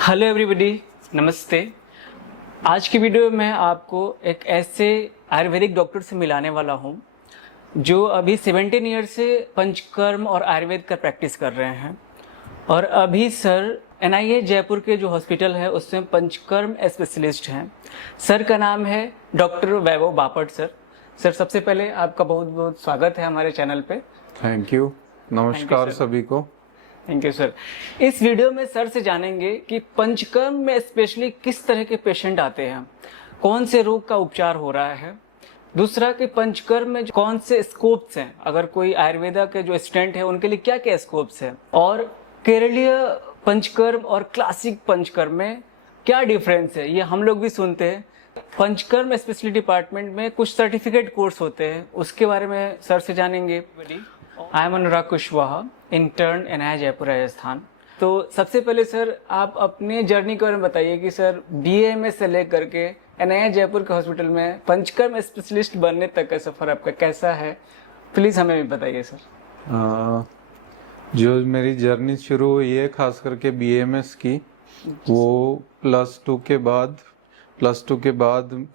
Hello everybody, नमस्ते। आज की वीडियो में आपको एक ऐसे आयुर्वेदिक डॉक्टर से मिलाने वाला हूं जो अभी 17 ईयर से पंचकर्म और आयुर्वेद का प्रैक्टिस कर रहे हैं और अभी सर एनआईए जयपुर के जो हॉस्पिटल है उसमें पंचकर्म स्पेशलिस्ट हैं। सर का नाम है डॉक्टर वैभव बापट। सर सबसे पहले आपका बहुत बहुत स्वागत है हमारे चैनल पे। Thank you. नमस्कार सभी को। Thank you sir. इस वीडियो में सर से जानेंगे कि पंचकर्म में स्पेशली किस तरह के पेशेंट आते हैं, कौन से रोग का उपचार हो रहा है। दूसरा कि पंचकर्म में कौन से स्कोप्स हैं, अगर कोई आयुर्वेदा के जो स्टूडेंट है उनके लिए क्या क्या स्कोप्स हैं, और केरलीय पंचकर्म और क्लासिक पंचकर्म में क्या डिफरेंस है, ये हम लोग भी सुनते हैं। पंचकर्म स्पेशलिटी डिपार्टमेंट में कुछ सर्टिफिकेट कोर्स होते हैं, उसके बारे में सर से जानेंगे। I am Anurag Kushwaha, intern NIA Jaipur Rajasthan. तो सबसे पहले सर आप अपने जर्नी के बारे में बताइए कि सर बीएएमएस से लेकर के एनआईए जयपुर के हॉस्पिटल में पंचकर्म स्पेशलिस्ट बनने तक का सफर आपका कैसा है, प्लीज हमें भी बताइए सर। जो मेरी जर्नी शुरू हुई है खास करके बीएमएस की, वो प्लस टू के बाद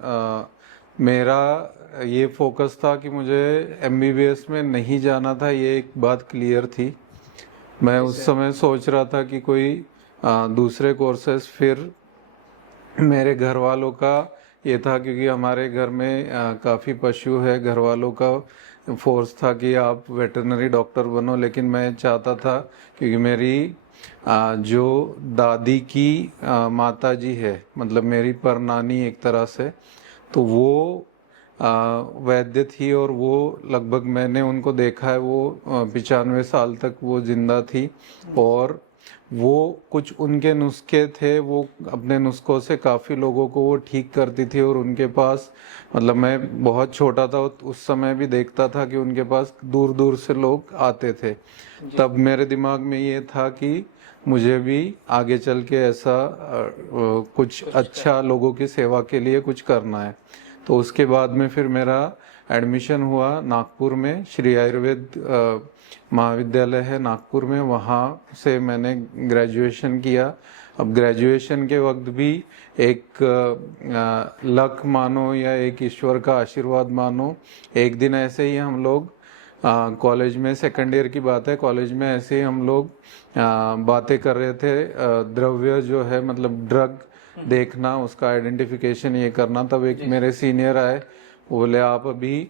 मेरा ये फोकस था कि मुझे एमबीबीएस में नहीं जाना था। ये एक बात क्लियर थी। मैं उस समय सोच रहा था कि कोई दूसरे कोर्सेस, फिर मेरे घर वालों का ये था क्योंकि हमारे घर में काफ़ी पशु है, घर वालों का फोर्स था कि आप वेटरनरी डॉक्टर बनो। लेकिन मैं चाहता था क्योंकि मेरी जो दादी की माता जी है, मतलब मेरी परनानी एक तरह से, तो वो वैद्य थी और वो लगभग मैंने उनको देखा है, वो 95 साल तक वो जिंदा थी। और वो कुछ उनके नुस्खे थे, वो अपने नुस्खों से काफ़ी लोगों को वो ठीक करती थी। और उनके पास, मतलब मैं बहुत छोटा था उस समय भी देखता था कि उनके पास दूर दूर से लोग आते थे। तब मेरे दिमाग में ये था कि मुझे भी आगे चल के ऐसा कुछ अच्छा लोगों की सेवा के लिए कुछ करना है। तो उसके बाद में फिर मेरा एडमिशन हुआ नागपुर में, श्री आयुर्वेद महाविद्यालय है नागपुर में, वहाँ से मैंने ग्रेजुएशन किया। अब ग्रेजुएशन के वक्त भी एक लक मानो या एक ईश्वर का आशीर्वाद मानो, एक दिन ऐसे ही हम लोग कॉलेज में, सेकंड ईयर की बात है, कॉलेज में ऐसे ही हम लोग बातें कर रहे थे। द्रव्य जो है, मतलब ड्रग देखना, उसका आइडेंटिफिकेशन ये करना। तब एक मेरे सीनियर आए, वो बोले आप अभी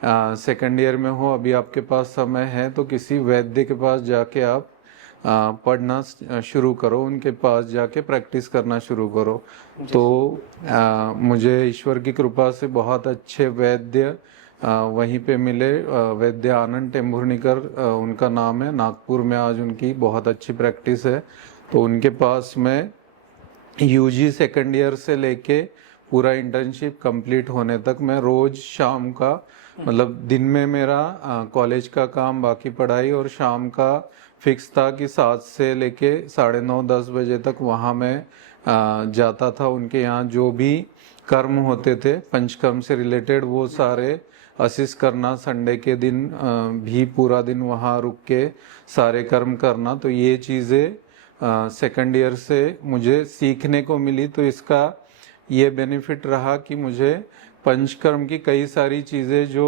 सेकंड ईयर में हो, अभी आपके पास समय है, तो किसी वैद्य के पास जाके आप पढ़ना शुरू करो, उनके पास जाके प्रैक्टिस करना शुरू करो। तो मुझे ईश्वर की कृपा से बहुत अच्छे वैद्य वहीं पे मिले। वैद्य आनंद टेम्भुर्णिकर उनका नाम है, नागपुर में आज उनकी बहुत अच्छी प्रैक्टिस है। तो उनके पास मैं यूजी सेकंड ईयर से लेके पूरा इंटर्नशिप कंप्लीट होने तक मैं रोज शाम का, मतलब दिन में मेरा कॉलेज का काम, बाकी पढ़ाई, और शाम का फिक्स था कि 7 से लेके 9:30-10 बजे तक वहाँ मैं जाता था। उनके यहाँ जो भी कर्म होते थे पंचकर्म से रिलेटेड, वो सारे असिस्ट करना, संडे के दिन भी पूरा दिन वहाँ रुक के सारे कर्म करना। तो ये चीज़ें सेकंड ईयर से मुझे सीखने को मिली। तो इसका ये बेनिफिट रहा कि मुझे पंचकर्म की कई सारी चीज़ें जो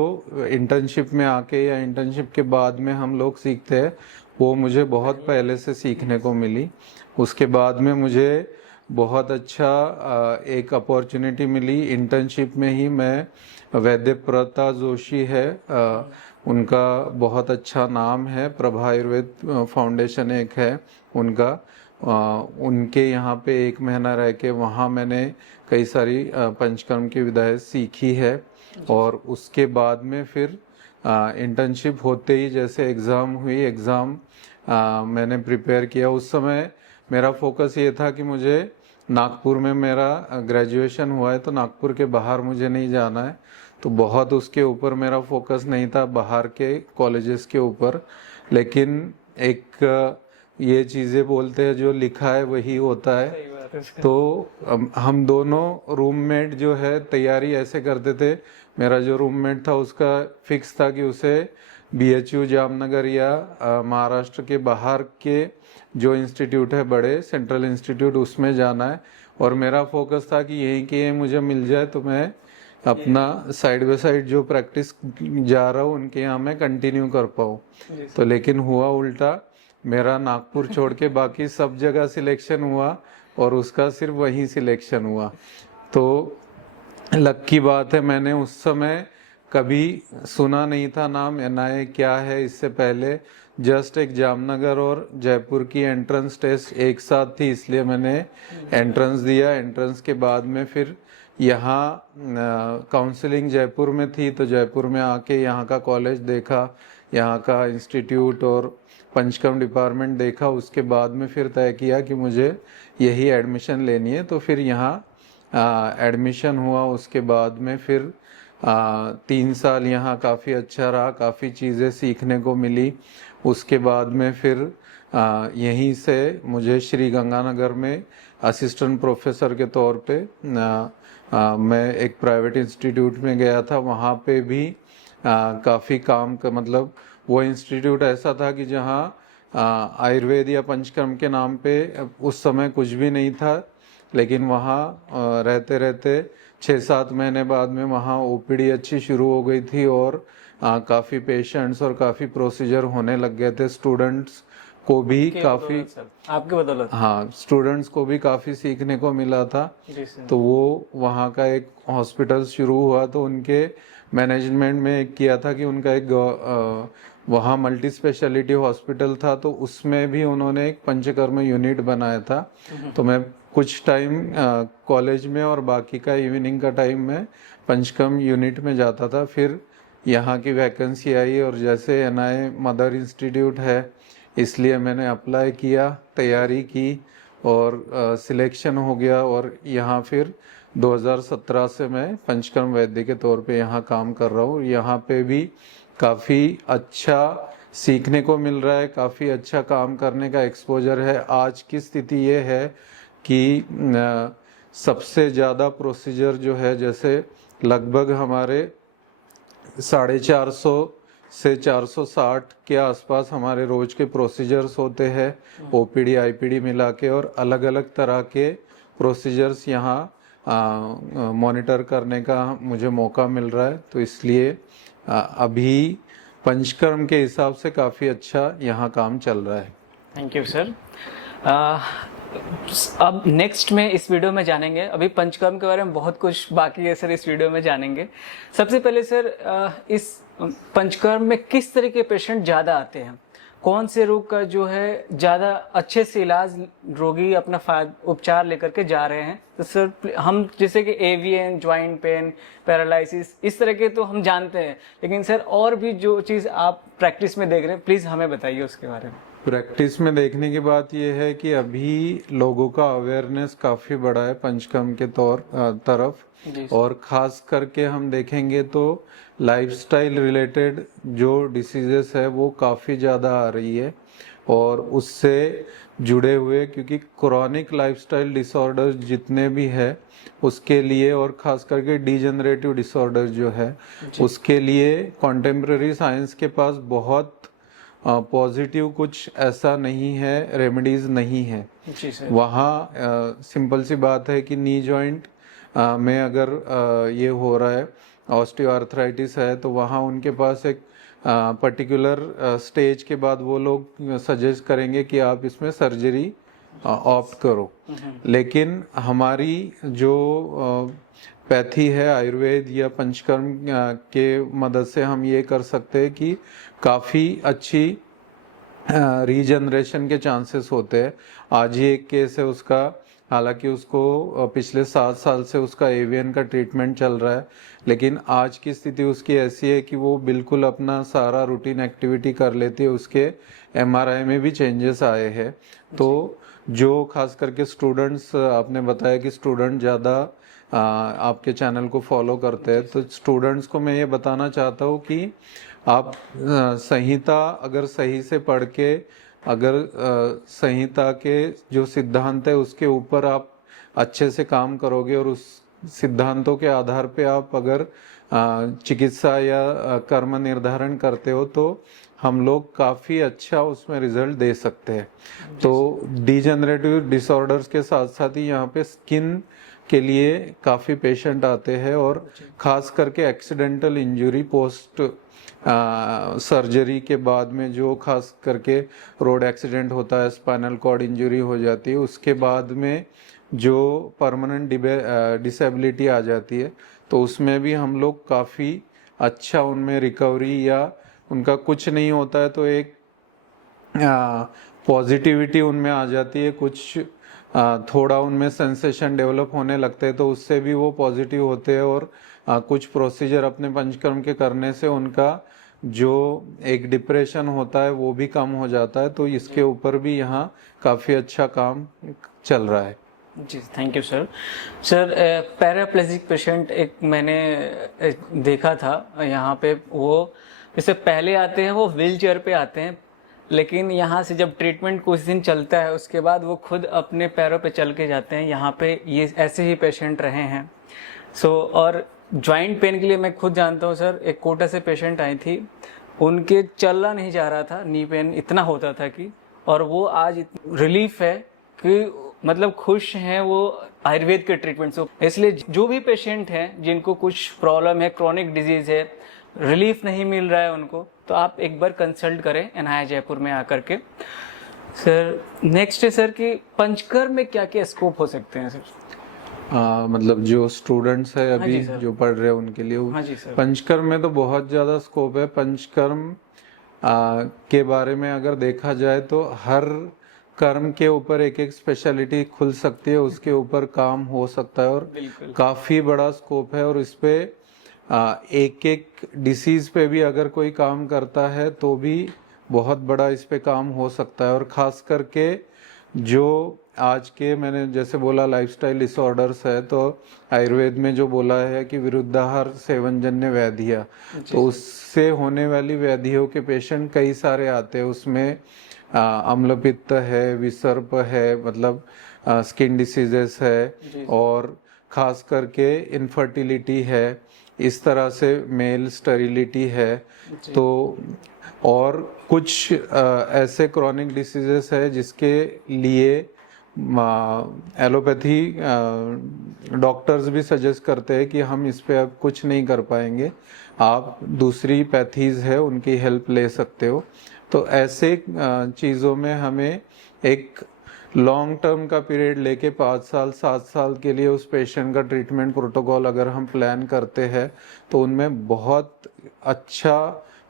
इंटर्नशिप में आके या इंटर्नशिप के बाद में हम लोग सीखते हैं, वो मुझे बहुत पहले से सीखने को मिली। उसके बाद में मुझे बहुत अच्छा एक अपॉर्चुनिटी मिली इंटर्नशिप में ही। मैं वैद्य प्रता जोशी है, उनका बहुत अच्छा नाम है, प्रभा आयुर्वेद फाउंडेशन एक है उनका, उनके यहाँ पे 1 महीना रह के वहाँ मैंने कई सारी पंचकर्म की विधाएं सीखी है। और उसके बाद में फिर इंटर्नशिप होते ही जैसे एग्ज़ाम हुई, एग्ज़ाम मैंने प्रिपेयर किया। उस समय मेरा फोकस ये था कि मुझे नागपुर में, मेरा ग्रेजुएशन हुआ है तो नागपुर के बाहर मुझे नहीं जाना है, तो बहुत उसके ऊपर मेरा फोकस नहीं था, बाहर के कॉलेजेस के ऊपर। लेकिन एक ये चीज़ें बोलते हैं, जो लिखा है वही होता है। तो हम दोनों रूममेट जो है तैयारी ऐसे करते थे। मेरा जो रूममेट था उसका फिक्स था कि उसे BHU जामनगर या महाराष्ट्र के बाहर के जो इंस्टीट्यूट है बड़े सेंट्रल इंस्टीट्यूट उसमें जाना है। और मेरा फोकस था कि यहीं के मुझे मिल जाए तो मैं अपना साइड बाय साइड जो प्रैक्टिस जा रहा हूँ उनके यहाँ मैं कंटिन्यू कर पाऊँ। तो लेकिन हुआ उल्टा, मेरा नागपुर छोड़ के बाकी सब जगह सिलेक्शन हुआ और उसका सिर्फ वहीं सिलेक्शन हुआ। तो लक की बात है, मैंने उस समय कभी सुना नहीं था नाम NIA क्या है। इससे पहले जस्ट एक जामनगर और जयपुर की एंट्रेंस टेस्ट एक साथ थी, इसलिए मैंने एंट्रेंस दिया। एंट्रेंस के बाद में फिर यहाँ काउंसलिंग जयपुर में थी, तो जयपुर में आके यहाँ का कॉलेज देखा, यहाँ का इंस्टीट्यूट और पंचकर्म डिपार्टमेंट देखा। उसके बाद में फिर तय किया कि मुझे यही एडमिशन लेनी है। तो फिर यहाँ एडमिशन हुआ। उसके बाद में फिर 3 साल यहाँ काफ़ी अच्छा रहा, काफ़ी चीज़ें सीखने को मिली। उसके बाद में फिर यहीं से मुझे श्री गंगानगर में असिस्टेंट प्रोफेसर के तौर पे मैं एक प्राइवेट इंस्टीट्यूट में गया था। वहाँ पे भी काफ़ी काम का मतलब वो इंस्टीट्यूट ऐसा था कि जहाँ आयुर्वेद या पंचकर्म के नाम पे उस समय कुछ भी नहीं था, लेकिन वहाँ रहते रहते 6-7 महीने बाद में वहाँ OPD अच्छी शुरू हो गई थी और काफ़ी पेशेंट्स और काफ़ी प्रोसीजर होने लग गए थे। स्टूडेंट्स को भी काफ़ी, आपके बदौलत, हाँ, स्टूडेंट्स को भी काफ़ी सीखने को मिला था। तो वो वहाँ का एक हॉस्पिटल शुरू हुआ, तो उनके मैनेजमेंट में एक किया था कि उनका एक वहाँ मल्टी स्पेशलिटी हॉस्पिटल था, तो उसमें भी उन्होंने एक पंचकर्म यूनिट बनाया था। तो मैं कुछ टाइम कॉलेज में और बाकी का इवनिंग का टाइम में पंचकर्म यूनिट में जाता था। फिर यहाँ की वैकेंसी आई और जैसे NIA मदर इंस्टीट्यूट है इसलिए मैंने अप्लाई किया, तैयारी की और सिलेक्शन हो गया। और यहाँ फिर 2017 से मैं पंचकर्म वैद्य के तौर पे यहाँ काम कर रहा हूँ। यहाँ पे भी काफ़ी अच्छा सीखने को मिल रहा है, काफ़ी अच्छा काम करने का एक्सपोजर है। आज की स्थिति ये है कि सबसे ज़्यादा प्रोसीजर जो है, जैसे लगभग हमारे 450 से 460 के आसपास हमारे रोज के प्रोसीजर्स होते हैं, OPD IPD मिला के, और अलग अलग तरह के प्रोसीजर्स यहाँ मॉनिटर करने का मुझे मौका मिल रहा है। तो इसलिए अभी पंचकर्म के हिसाब से काफ़ी अच्छा यहाँ काम चल रहा है। Thank you sir. अब नेक्स्ट में इस वीडियो में जानेंगे, अभी पंचकर्म के बारे में बहुत कुछ बाकी है सर, इस वीडियो में जानेंगे। सबसे पहले सर, इस पंचकर्म में किस तरह के पेशेंट ज़्यादा आते हैं, कौन से रोग का जो है ज़्यादा अच्छे से इलाज रोगी अपना उपचार लेकर के जा रहे हैं। तो सर हम जैसे कि AVN, ज्वाइंट पेन, पैरालिसिस, इस तरह के तो हम जानते हैं, लेकिन सर और भी जो चीज़ आप प्रैक्टिस में देख रहे हैं प्लीज़ हमें बताइए उसके बारे में। प्रैक्टिस में देखने की बात यह है कि अभी लोगों का अवेयरनेस काफ़ी बढ़ा है पंचकर्म के तरफ, और ख़ास करके हम देखेंगे तो लाइफस्टाइल रिलेटेड जो डिसीजेस है वो काफ़ी ज़्यादा आ रही है, और उससे जुड़े हुए, क्योंकि क्रोनिक लाइफस्टाइल डिसऑर्डर्स जितने भी है उसके लिए, और ख़ास करके डीजनरेटिव डिसऑर्डर जो है उसके लिए कॉन्टेम्प्ररी साइंस के पास बहुत पॉजिटिव कुछ ऐसा नहीं है, रेमेडीज नहीं है। वहाँ सिंपल सी बात है कि नी जॉइंट में अगर ये हो रहा है, ऑस्टियोआर्थराइटिस है, तो वहाँ उनके पास एक पर्टिकुलर स्टेज के बाद वो लोग सजेस्ट करेंगे कि आप इसमें सर्जरी ऑप्ट करो। लेकिन हमारी जो पैथी है आयुर्वेद या पंचकर्म के मदद से हम ये कर सकते हैं कि काफ़ी अच्छी रीजनरेशन के चांसेस होते हैं। आज ही एक केस है उसका, हालांकि उसको पिछले 7 साल से उसका AVN का ट्रीटमेंट चल रहा है, लेकिन आज की स्थिति उसकी ऐसी है कि वो बिल्कुल अपना सारा रूटीन एक्टिविटी कर लेती है। उसके MRI में भी चेंजेस आए हैं। तो जो खास करके स्टूडेंट्स, आपने बताया कि स्टूडेंट ज़्यादा आपके चैनल को फॉलो करते हैं, तो स्टूडेंट्स को मैं ये बताना चाहता हूँ कि आप संहिता अगर सही से पढ़ के, अगर संहिता के जो सिद्धांत है उसके ऊपर आप अच्छे से काम करोगे और सिद्धांतों के आधार पे आप अगर चिकित्सा या कर्म निर्धारण करते हो तो हम लोग काफ़ी अच्छा उसमें रिजल्ट दे सकते हैं। तो डिजेनरेटिव डिसऑर्डर्स के साथ साथ ही यहाँ पे स्किन के लिए काफ़ी पेशेंट आते हैं, और ख़ास करके एक्सीडेंटल इंजरी पोस्ट सर्जरी के बाद में, जो खास करके रोड एक्सीडेंट होता है, स्पाइनल कॉर्ड इंजरी हो जाती है, उसके बाद में जो परमानेंट डिसेबिलिटी आ जाती है, तो उसमें भी हम लोग काफ़ी अच्छा उनमें रिकवरी, या उनका कुछ नहीं होता है तो एक पॉजिटिविटी उनमें आ जाती है, कुछ थोड़ा उनमें सेंसेशन डेवलप होने लगते हैं, तो उससे भी वो पॉजिटिव होते हैं, और कुछ प्रोसीजर अपने पंचकर्म के करने से उनका जो एक डिप्रेशन होता है वो भी कम हो जाता है। तो इसके ऊपर भी यहाँ काफ़ी अच्छा काम चल रहा है। जी, thank you sir. Sir, paraplegic patient एक मैंने देखा था यहाँ पे, वो जैसे पहले आते हैं वो व्हील चेयर पे आते हैं, लेकिन यहाँ से जब ट्रीटमेंट कुछ दिन चलता है उसके बाद वो खुद अपने पैरों पे चल के जाते हैं। यहाँ पे ये ऐसे ही पेशेंट रहे हैं। और जॉइंट पेन के लिए मैं खुद जानता हूँ सर, एक कोटा से पेशेंट आई थी, उनके चलना नहीं जा रहा था, नी पेन इतना होता था कि, और वो आज रिलीफ है कि मतलब खुश हैं वो आयुर्वेद के ट्रीटमेंट से। इसलिए जो भी पेशेंट हैं जिनको कुछ प्रॉब्लम है, क्रॉनिक डिजीज है, रिलीफ नहीं मिल रहा है उनको, तो आप एक बार कंसल्ट करें एनआई जयपुर में आकर के। सर, नेक्स्ट है सर कि पंचकर्म में क्या क्या स्कोप हो सकते हैं सर? मतलब जो स्टूडेंट्स है हाँ अभी जी सर। जो पढ़ रहे हैं उनके लिए हाँ जी सर। पंचकर्म में तो बहुत ज़्यादा स्कोप है। पंचकर्म के बारे में अगर देखा जाए तो हर कर्म के ऊपर एक एक स्पेशलिटी खुल सकती है, उसके ऊपर काम हो सकता है, और बिल्कुल। काफ़ी बड़ा स्कोप है। और इस पे एक एक डिसीज़ पे भी अगर कोई काम करता है तो भी बहुत बड़ा इस पे काम हो सकता है। और ख़ास करके जो आज के, मैंने जैसे बोला लाइफस्टाइल डिसऑर्डर्स है, तो आयुर्वेद में जो बोला है कि विरुद्धाहार सेवनजन्य व्याधियाँ, तो उससे होने वाली व्याधियों के पेशेंट कई सारे आते हैं। उसमें अम्लपित्त है, विसर्प है, मतलब स्किन डिसीजेस है, और ख़ास करके इनफर्टिलिटी है, इस तरह से मेल स्टेरिलिटी है। तो और कुछ ऐसे क्रॉनिक डिसीजेस है जिसके लिए एलोपैथी डॉक्टर्स भी सजेस्ट करते हैं कि हम इस पे अब कुछ नहीं कर पाएंगे, आप दूसरी पैथीज है उनकी हेल्प ले सकते हो। तो ऐसे चीज़ों में हमें एक लॉन्ग टर्म का पीरियड लेके 5 साल 7 साल के लिए उस पेशेंट का ट्रीटमेंट प्रोटोकॉल अगर हम प्लान करते हैं तो उनमें बहुत अच्छा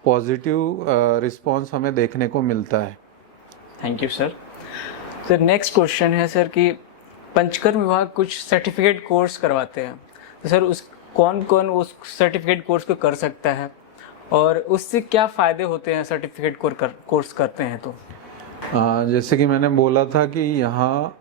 पॉजिटिव रिस्पांस हमें देखने को मिलता है। Thank you sir. Sir, next question है सर कि पंचकर्म विभाग कुछ सर्टिफिकेट कोर्स करवाते हैं, तो सर उस कौन कौन उस सर्टिफिकेट कोर्स को कर सकता है, और उससे क्या फ़ायदे होते हैं सर्टिफिकेट कोर्स करते हैं तो? जैसे कि मैंने बोला था कि यहाँ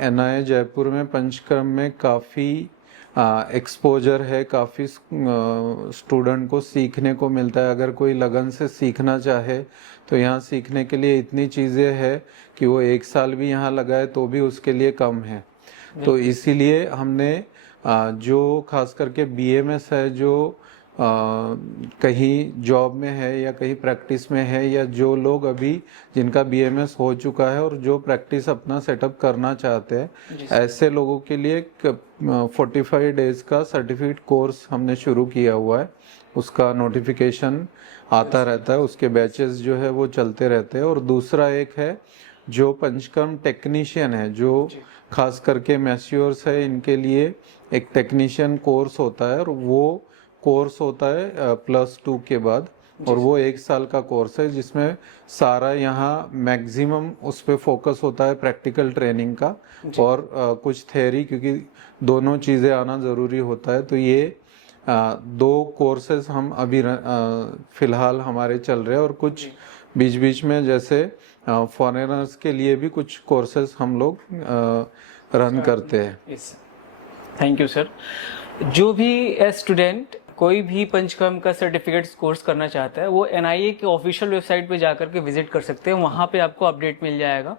एनआई जयपुर में पंचकर्म में काफ़ी एक्सपोजर है, काफ़ी स्टूडेंट को सीखने को मिलता है। अगर कोई लगन से सीखना चाहे तो यहाँ सीखने के लिए इतनी चीज़ें हैं कि वो 1 साल भी यहाँ लगाए तो भी उसके लिए कम है। तो इसीलिए हमने जो खास करके बीएमएस है, जो कहीं जॉब में है या कहीं प्रैक्टिस में है, या जो लोग अभी जिनका बीएमएस हो चुका है और जो प्रैक्टिस अपना सेटअप करना चाहते हैं, ऐसे लोगों के लिए 45 डेज का सर्टिफिकेट कोर्स हमने शुरू किया हुआ है। उसका नोटिफिकेशन आता रहता है, उसके बैचेस जो है वो चलते रहते हैं। और दूसरा एक है जो पंचकर्म टेक्नीशियन है, जो खास करके मैस्योर्स है, इनके लिए एक टेक्नीशियन कोर्स होता है, और वो कोर्स होता है +2 के बाद, और वो 1 साल का कोर्स है जिसमें सारा यहाँ मैक्सिमम उस पर फोकस होता है प्रैक्टिकल ट्रेनिंग का, और कुछ थ्योरी, क्योंकि दोनों चीज़ें आना ज़रूरी होता है। तो ये 2 कोर्सेज हम अभी फ़िलहाल हमारे चल रहे हैं, और कुछ बीच बीच में जैसे फॉरेनर्स के लिए भी कुछ कोर्सेज हम लोग रन करते हैं। Thank you sir. जो भी स्टूडेंट कोई भी पंचकर्म का सर्टिफिकेट कोर्स करना चाहता है वो एनआईए के ऑफिशियल वेबसाइट पे जाकर के विजिट कर सकते हैं, वहाँ पे आपको अपडेट मिल जाएगा।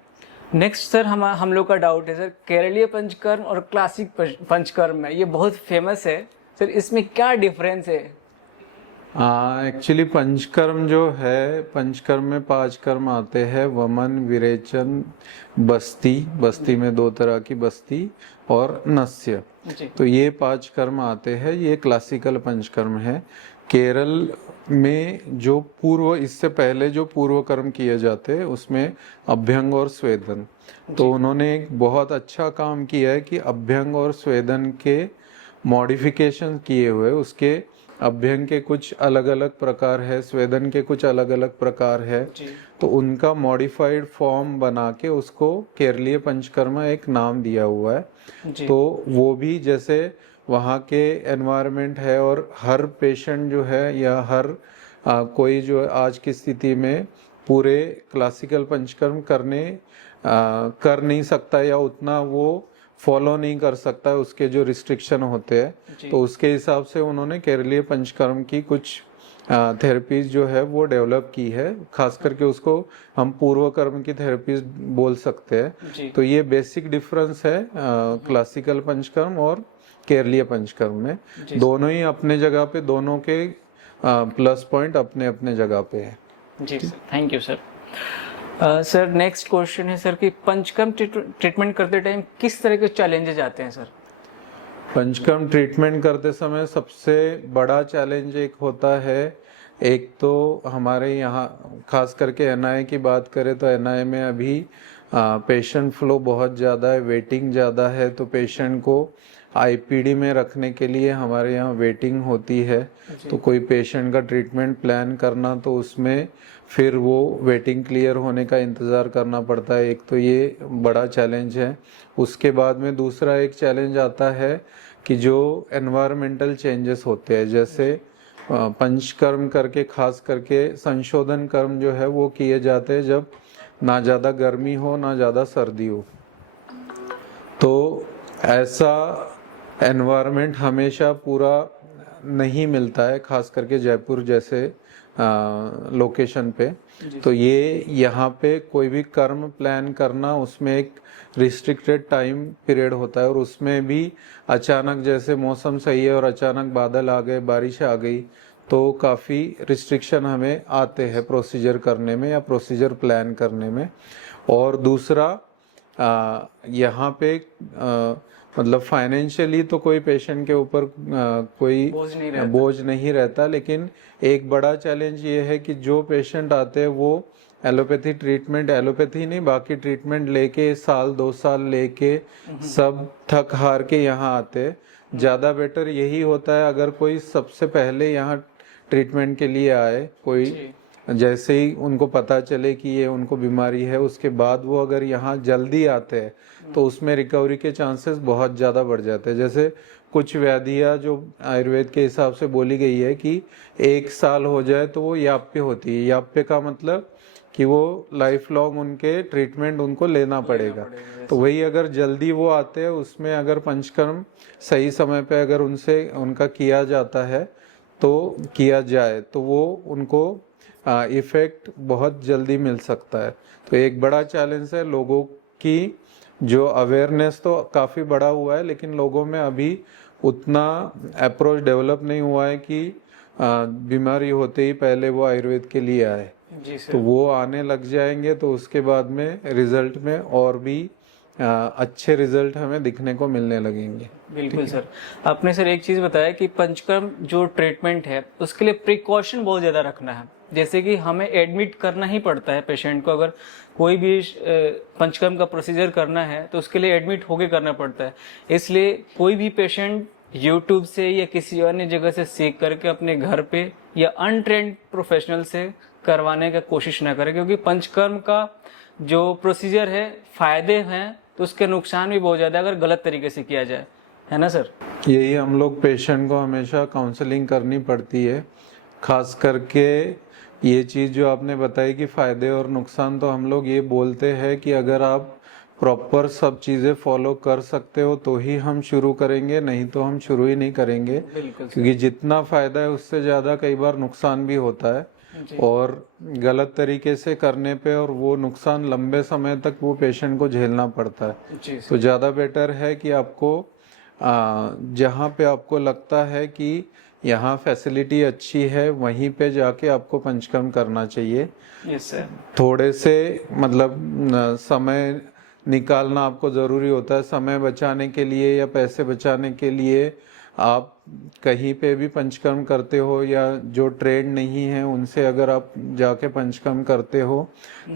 नेक्स्ट सर हम लोग का डाउट है सर, केरलीय पंचकर्म और क्लासिक पंचकर्म है, ये बहुत फेमस है सर, इसमें क्या डिफरेंस है? एक्चुअली पंचकर्म जो है, पंचकर्म में 5 कर्म आते हैं, वमन, विरेचन, बस्ती में 2 तरह की बस्ती और नस्य। जी। तो ये 5 कर्म आते हैं, ये क्लासिकल पंचकर्म है। केरल में जो इससे पहले जो पूर्व कर्म किए जाते हैं उसमें अभ्यंग और स्वेदन। तो उन्होंने एक बहुत अच्छा काम किया है कि अभ्यंग और स्वेदन के मॉडिफिकेशन किए हुए, उसके अभ्यंग के कुछ अलग अलग प्रकार है, स्वेदन के कुछ अलग अलग प्रकार है, तो उनका मॉडिफाइड फॉर्म बना के उसको केरलीय पंचकर्म एक नाम दिया हुआ है। तो वो भी जैसे वहाँ के एनवायरनमेंट है और हर पेशेंट जो है या हर कोई जो आज की स्थिति में पूरे क्लासिकल पंचकर्म कर नहीं सकता या उतना वो फॉलो नहीं कर सकता है, उसके जो रिस्ट्रिक्शन होते हैं, तो उसके हिसाब से उन्होंने केरलीय पंचकर्म की कुछ थेरेपीज जो है वो डेवलप की है। खास करके उसको हम पूर्व कर्म की थेरेपीज बोल सकते हैं। तो ये बेसिक डिफरेंस है क्लासिकल पंचकर्म और केरलीय पंचकर्म में। दोनों ही अपने जगह पे, दोनों के प्लस पॉइंट अपने अपने जगह पे है। जी sir, thank you sir. Sir next question है सर कि पंचकर्म ट्रीटमेंट करते टाइम किस तरह के चैलेंजेस आते हैं सर? पंचकर्म ट्रीटमेंट करते समय सबसे बड़ा चैलेंज एक होता है, एक तो हमारे यहाँ खास करके एनआई की बात करें तो एनआई में अभी पेशेंट फ्लो बहुत ज़्यादा है, वेटिंग ज़्यादा है। तो पेशेंट को आईपीडी में रखने के लिए हमारे यहाँ वेटिंग होती है। तो कोई पेशेंट का ट्रीटमेंट प्लान करना तो उसमें फिर वो वेटिंग क्लियर होने का इंतज़ार करना पड़ता है। एक तो ये बड़ा चैलेंज है। उसके बाद में दूसरा एक चैलेंज आता है कि जो एनवायरमेंटल चेंजेस होते हैं, जैसे पंचकर्म करके खास करके संशोधन कर्म जो है वो किए जाते हैं जब ना ज़्यादा गर्मी हो ना ज़्यादा सर्दी हो। तो ऐसा एनवायरनमेंट हमेशा पूरा नहीं मिलता है, खास करके जयपुर जैसे लोकेशन पे। तो ये यहाँ पे कोई भी कर्म प्लान करना, उसमें एक रिस्ट्रिक्टेड टाइम पीरियड होता है और उसमें भी अचानक जैसे मौसम सही है और अचानक बादल आ गए, बारिश आ गई, तो काफ़ी रिस्ट्रिक्शन हमें आते हैं प्रोसीजर करने में या प्रोसीजर प्लान करने में। और दूसरा यहाँ पे मतलब फाइनेंशियली तो कोई पेशेंट के ऊपर कोई बोझ नहीं रहता, लेकिन एक बड़ा चैलेंज ये है कि जो पेशेंट आते हैं वो एलोपैथी ट्रीटमेंट, एलोपैथी नहीं बाकी ट्रीटमेंट लेके 1-2 साल लेके सब थक हार के यहाँ आते। ज़्यादा बेटर यही होता है अगर कोई सबसे पहले यहाँ ट्रीटमेंट के लिए आए, कोई जैसे ही उनको पता चले कि ये उनको बीमारी है, उसके बाद वो अगर यहाँ जल्दी आते हैं तो उसमें रिकवरी के चांसेस बहुत ज़्यादा बढ़ जाते हैं। जैसे कुछ व्याधियाँ जो आयुर्वेद के हिसाब से बोली गई है कि 1 साल हो जाए तो वो याप्य होती है। याप्य का मतलब कि वो लाइफ लॉन्ग उनके ट्रीटमेंट उनको लेना पड़ेगा। तो वही अगर जल्दी वो आते हैं, उसमें अगर पंचकर्म सही समय पे अगर उनका किया जाता है तो किया जाए तो वो उनको इफेक्ट बहुत जल्दी मिल सकता है। तो एक बड़ा चैलेंज है, लोगों की जो अवेयरनेस तो काफ़ी बड़ा हुआ है लेकिन लोगों में अभी उतना अप्रोच डेवलप नहीं हुआ है कि बीमारी होते ही पहले वो आयुर्वेद के लिए आए। तो वो आने लग जाएंगे तो उसके बाद में रिजल्ट में और भी अच्छे रिजल्ट हमें दिखने को मिलने लगेंगे। बिल्कुल सर। आपने सर एक चीज़ बताया कि पंचकर्म जो ट्रीटमेंट है उसके लिए प्रिकॉशन बहुत ज़्यादा रखना है, जैसे कि हमें एडमिट करना ही पड़ता है पेशेंट को। अगर कोई भी पंचकर्म का प्रोसीजर करना है तो उसके लिए एडमिट होके करना पड़ता है। इसलिए कोई भी पेशेंट यूट्यूब से या किसी अन्य जगह से सीख करके अपने घर पे या अनट्रेंड प्रोफेशनल से करवाने का कोशिश ना करे, क्योंकि पंचकर्म का जो प्रोसीजर है फायदे हैं तो उसके नुकसान भी बहुत ज़्यादा अगर गलत तरीके से किया जाए, है ना सर? यही हम लोग पेशेंट को हमेशा काउंसलिंग करनी पड़ती है। खास करके ये चीज़ जो आपने बताई कि फ़ायदे और नुकसान, तो हम लोग ये बोलते हैं कि अगर आप प्रॉपर सब चीज़ें फॉलो कर सकते हो तो ही हम शुरू करेंगे, नहीं तो हम शुरू ही नहीं करेंगे। क्योंकि जितना फ़ायदा है उससे ज़्यादा कई बार नुकसान भी होता है। जी। और गलत तरीके से करने पे और वो नुकसान लंबे समय तक वो पेशेंट को झेलना पड़ता है। जी तो सर। ज़्यादा बेटर है कि आपको जहाँ पे आपको लगता है कि यहाँ फैसिलिटी अच्छी है वहीं पे जाके आपको पंचकर्म करना चाहिए। Yes sir. थोड़े से मतलब समय निकालना आपको ज़रूरी होता है। समय बचाने के लिए या पैसे बचाने के लिए आप कहीं पे भी पंचकर्म करते हो या जो ट्रेंड नहीं है उनसे अगर आप जाके पंचकर्म करते हो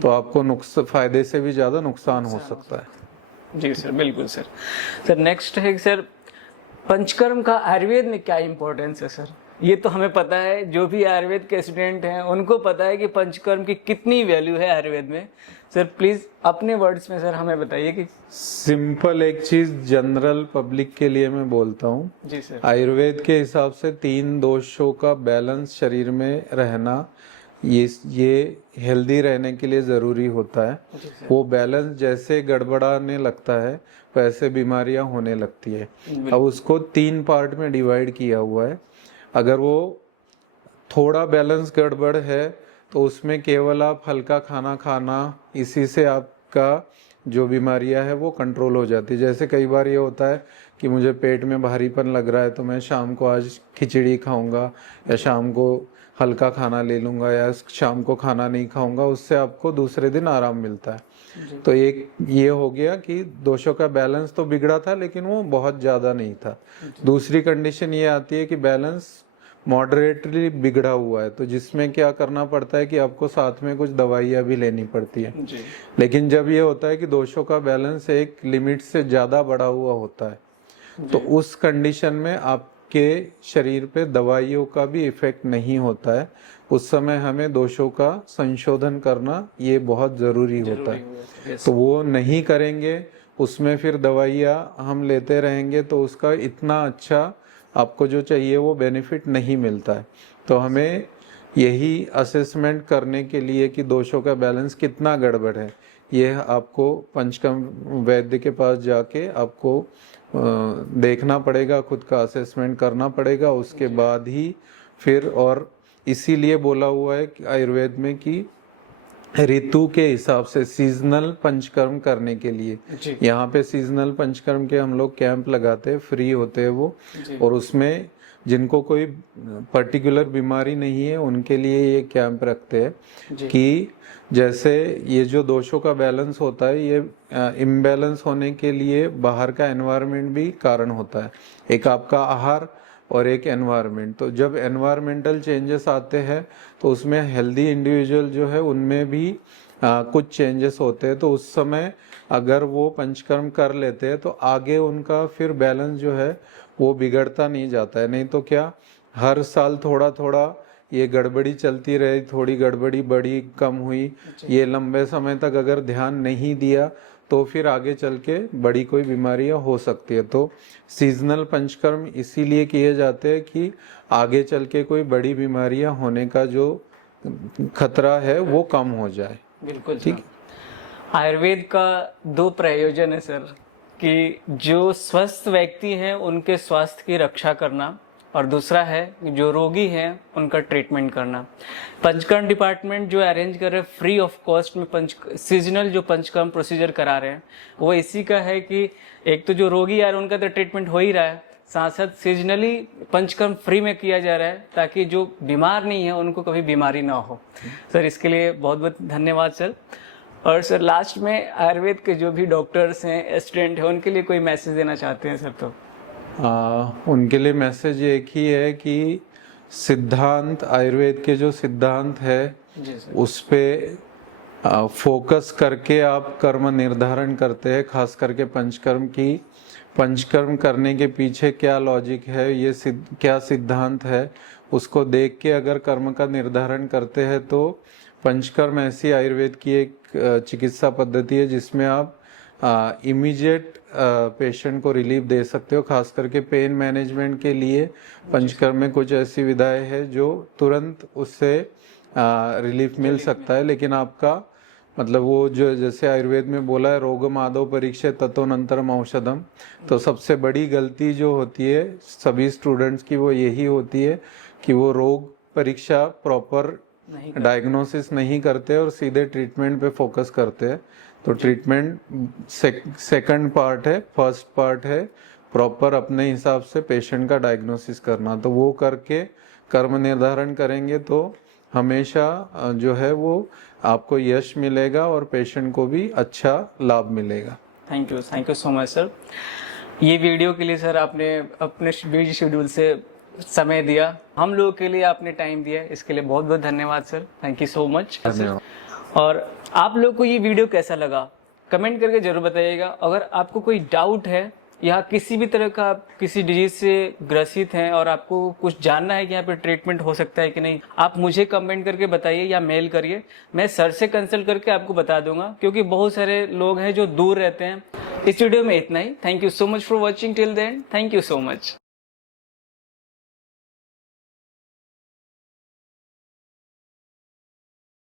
तो आपको फायदे से भी ज़्यादा नुकसान हो सकता है। जी सर, बिल्कुल सर। सर नेक्स्ट है सर, पंचकर्म का आयुर्वेद में क्या इम्पोर्टेंस है सर? ये तो हमें पता है, जो भी आयुर्वेद के स्टूडेंट हैं उनको पता है कि पंचकर्म की कितनी वैल्यू है आयुर्वेद में। सर प्लीज अपने वर्ड्स में सर हमें बताइए कि। सिंपल एक चीज जनरल पब्लिक के लिए मैं बोलता हूँ। जी सर। आयुर्वेद के हिसाब से 3 दोषों का बैलेंस शरीर में रहना ये हेल्दी रहने के लिए ज़रूरी होता है। वो बैलेंस जैसे गड़बड़ाने लगता है वैसे बीमारियां होने लगती है। अब उसको 3 पार्ट में डिवाइड किया हुआ है। अगर वो थोड़ा बैलेंस गड़बड़ है तो उसमें केवल आप हल्का खाना खाना, इसी से आपका जो बीमारियां है वो कंट्रोल हो जाती है। जैसे कई बार ये होता है कि मुझे पेट में भारीपन लग रहा है तो मैं शाम को आज खिचड़ी खाऊंगा या शाम को हल्का खाना ले लूंगा या शाम को खाना नहीं खाऊंगा, उससे आपको दूसरे दिन आराम मिलता है। तो एक ये हो गया कि दोषों का बैलेंस तो बिगड़ा था लेकिन वो बहुत ज़्यादा नहीं था। दूसरी कंडीशन ये आती है कि बैलेंस मॉडरेटली बिगड़ा हुआ है, तो जिसमें क्या करना पड़ता है कि आपको साथ में कुछ दवाइयाँ भी लेनी पड़ती है। जी। लेकिन जब ये होता है कि दोषों का बैलेंस एक लिमिट से ज़्यादा बढ़ा हुआ होता है तो उस कंडीशन में आपके शरीर पे दवाइयों का भी इफेक्ट नहीं होता है। उस समय हमें दोषों का संशोधन करना ये बहुत ज़रूरी होता है। तो वो नहीं करेंगे, उसमें फिर दवाइयाँ हम लेते रहेंगे तो उसका इतना अच्छा आपको जो चाहिए वो बेनिफिट नहीं मिलता है। तो हमें यही असेसमेंट करने के लिए कि दोषों का बैलेंस कितना गड़बड़ है, ये आपको पंचकर्म वैद्य के पास जाके आपको देखना पड़ेगा, खुद का असेसमेंट करना पड़ेगा। उसके बाद ही फिर, और इसीलिए बोला हुआ है कि आयुर्वेद में कि ऋतु के हिसाब से सीजनल पंचकर्म करने के लिए, यहाँ पे सीजनल पंचकर्म के हम लोग कैंप लगाते हैं, फ्री होते हैं वो। और उसमें जिनको कोई पर्टिकुलर बीमारी नहीं है उनके लिए ये कैंप रखते हैं कि जैसे ये जो दोषों का बैलेंस होता है ये इम्बैलेंस होने के लिए बाहर का एनवायरनमेंट भी कारण होता है। एक आपका आहार और एक एनवायरनमेंट। तो जब एनवायरमेंटल चेंजेस आते हैं तो उसमें हेल्दी इंडिविजुअल जो है उनमें भी कुछ चेंजेस होते हैं। तो उस समय अगर वो पंचकर्म कर लेते हैं तो आगे उनका फिर बैलेंस जो है वो बिगड़ता नहीं जाता है। नहीं तो क्या, हर साल थोड़ा थोड़ा ये गड़बड़ी चलती रही, थोड़ी गड़बड़ी बढ़ी कम हुई, ये लंबे समय तक अगर ध्यान नहीं दिया तो फिर आगे चल के बड़ी कोई बीमारियां हो सकती है। तो सीजनल पंचकर्म इसीलिए किए जाते हैं कि आगे चल के कोई बड़ी बीमारियां होने का जो खतरा है वो कम हो जाए। बिल्कुल ठीक। आयुर्वेद का 2 प्रयोजन है सर, कि जो स्वस्थ व्यक्ति हैं उनके स्वास्थ्य की रक्षा करना, और दूसरा है जो रोगी हैं उनका ट्रीटमेंट करना। पंचकर्म डिपार्टमेंट जो अरेंज कर रहे हैं फ्री ऑफ कॉस्ट में सीजनल जो पंचकर्म प्रोसीजर करा रहे हैं वो इसी का है कि एक तो जो रोगी यार उनका तो ट्रीटमेंट हो ही रहा है, साथ साथ सीजनली पंचकर्म फ्री में किया जा रहा है ताकि जो बीमार नहीं है उनको कभी बीमारी ना हो। सर इसके लिए बहुत बहुत धन्यवाद सर। और सर लास्ट में आयुर्वेद के जो भी डॉक्टर्स हैं, स्टूडेंट हैं, उनके लिए कोई मैसेज देना चाहते हैं सर? तो उनके लिए मैसेज एक ही है कि सिद्धांत, आयुर्वेद के जो सिद्धांत है उस पे फोकस करके आप कर्म निर्धारण करते हैं। खास करके पंचकर्म करने के पीछे क्या लॉजिक है, ये क्या सिद्धांत है, उसको देख के अगर कर्म का निर्धारण करते हैं तो पंचकर्म ऐसी आयुर्वेद की एक चिकित्सा पद्धति है जिसमें आप इमीडिएट पेशेंट को रिलीफ दे सकते हो। खास करके पेन मैनेजमेंट के लिए पंचकर्म में कुछ ऐसी विधाएं हैं जो तुरंत उससे रिलीफ मिल सकता है। लेकिन आपका मतलब वो जो जैसे आयुर्वेद में बोला है रोगम आदौ परीक्षे ततोनंतरम औषधम, तो सबसे बड़ी गलती जो होती है सभी स्टूडेंट्स की वो यही होती है कि वो रोग परीक्षा प्रॉपर नहीं डायग्नोसिस नहीं करते और सीधे ट्रीटमेंट पे फोकस करते हैं। तो ट्रीटमेंट सेकंड पार्ट है, फर्स्ट पार्ट है प्रॉपर अपने हिसाब से पेशेंट का डायग्नोसिस करना। तो वो करके कर्म निर्धारण करेंगे तो हमेशा जो है वो आपको यश मिलेगा और पेशेंट को भी अच्छा लाभ मिलेगा। Thank you so much sir. ये वीडियो के लिए सर आपने अपने बिजी शेड्यूल से समय दिया, हम लोगों के लिए आपने टाइम दिया, इसके लिए बहुत बहुत धन्यवाद sir. Thank you so much. धन्यवाद। और आप लोग को ये वीडियो कैसा लगा कमेंट करके जरूर बताइएगा। अगर आपको कोई डाउट है या किसी भी तरह का आप किसी डिजीज से ग्रसित हैं और आपको कुछ जानना है कि यहाँ पे ट्रीटमेंट हो सकता है कि नहीं, आप मुझे कमेंट करके बताइए या मेल करिए, मैं सर से कंसल्ट करके आपको बता दूंगा, क्योंकि बहुत सारे लोग हैं जो दूर रहते हैं। इस वीडियो में इतना ही। Thank you so much for watching till then. Thank you so much.